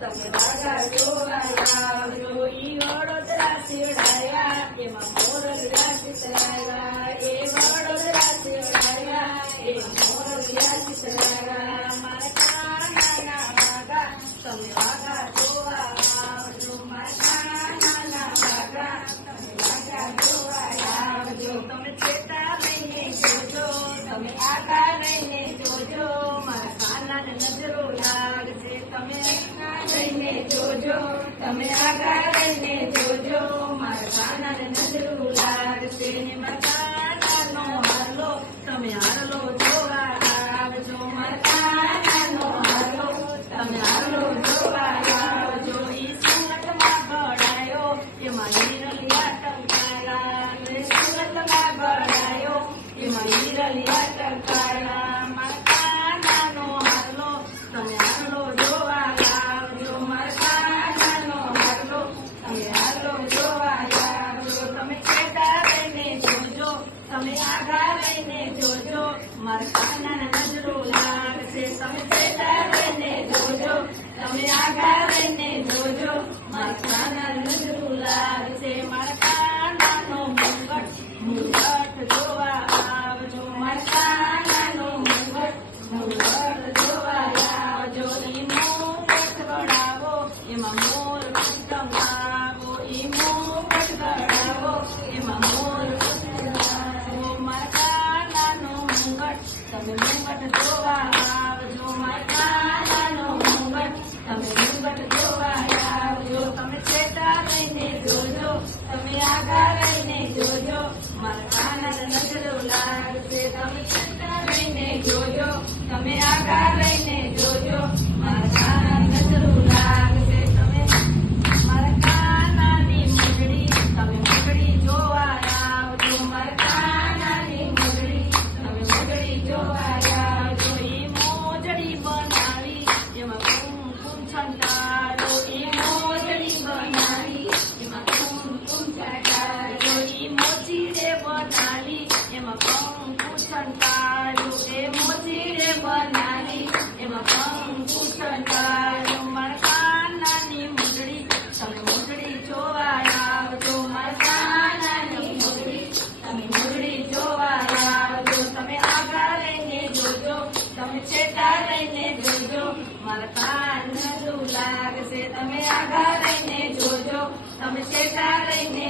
તમે વાઘા જોવા આવજો. ઈ વડોદરા શિવડાયા એમાં મોરલિયા ચિતરાયા. એ વડોદરા શિવડાયા એ મોરલિયા ચિતરાયા. મારા કાનાના વાઘા તમે વાઘા જોવા આવજો. મારા કાનાના વાઘા તમે વાઘા જોવા આવજો. તમે ચેતા લઈને જોજો, તમે આગા લઈને જોજો, મારા કાનાને નજરો લાગશે. તમે લઈને જોજો, તમે આગા લઈને જોજો, મારા કાનાને નજરો લાગશે. મારા કાનાનો હાલો તમે હાલો જોવા આવજો. મારા કાનાનો હાલો તમે હાલો જોવા આવજો. ઈ સુરતમાં ઘડાયો એમાં હિરલિયા ટંકારા. સુરતમાં ઘડાયો એમાં હિરલિયા ટંકારા. મારા કાનાનો હાલો તમે હાલો જોવા આવજો. મારા કાનાનો હાલો તમે હાલો જોવા આવજો. તમે ચેતા લઈને જોજો, તમે આગા લઈને જોજો, મારા કાનાને નજરો લાગશે. તમે ચેતા લઈને જોજો, તમે આગા લઈને જોજો, મારા કાનાને નજરો લાગશે. મારા કાનાનો મુંગટ જોવા આવજો. મારા કાનાનો મુંગટ જોવા આવજો. ઈ મુંગટ ગળાવો એમાં મોર ટંગાવો. ઈ મુંગટ ગળાવો એમાં મોર ટંગાવો. મારા કાનાનો મુંગટ તમે મુંગટ જોવા આવજો. મારા કાનાનો મુંગટ તમે મુંગટ જોવા આવજો. તમે ચેતા લઈને જોજો, તમે આગા લઈને જોજો, મારા કાનાને નજરો લાગશે. તમે ચેતા લઈને જોજો, તમે આગા લઈને જોજો, મારા કાનાને નજરો લાગશે. તમે મારા કાનાની મુંદડી તમે મુંદડી જોવા આવજો. મારા કાનાની મુંદડી તમે મુંદડી જોવા આવજો. ઈ મોજડી બનાવી એમાં કુમકુમ છંટાડો. ઈ મોજડી બનાવી એમાં કુમકુમ છંટાડો. ઈ મોચીડે બનાવી એમાં કંકુ છંટાડો. એ મોચીડે બનાવી એમાં કંકુ છંટાડો. મારા કાનાની મુંદડી તમે મુંદડી જોવા આવજો. મારા કાનાની મુંદડી તમે મુંદડી જોવા આવજો. તમે આગા લઈને જોજો, તમે ચેતા લઈને જોજો, મારા કાન નજરો લાગશે. તમે આગા લઈને જોજો, તમે ચેતા લઈને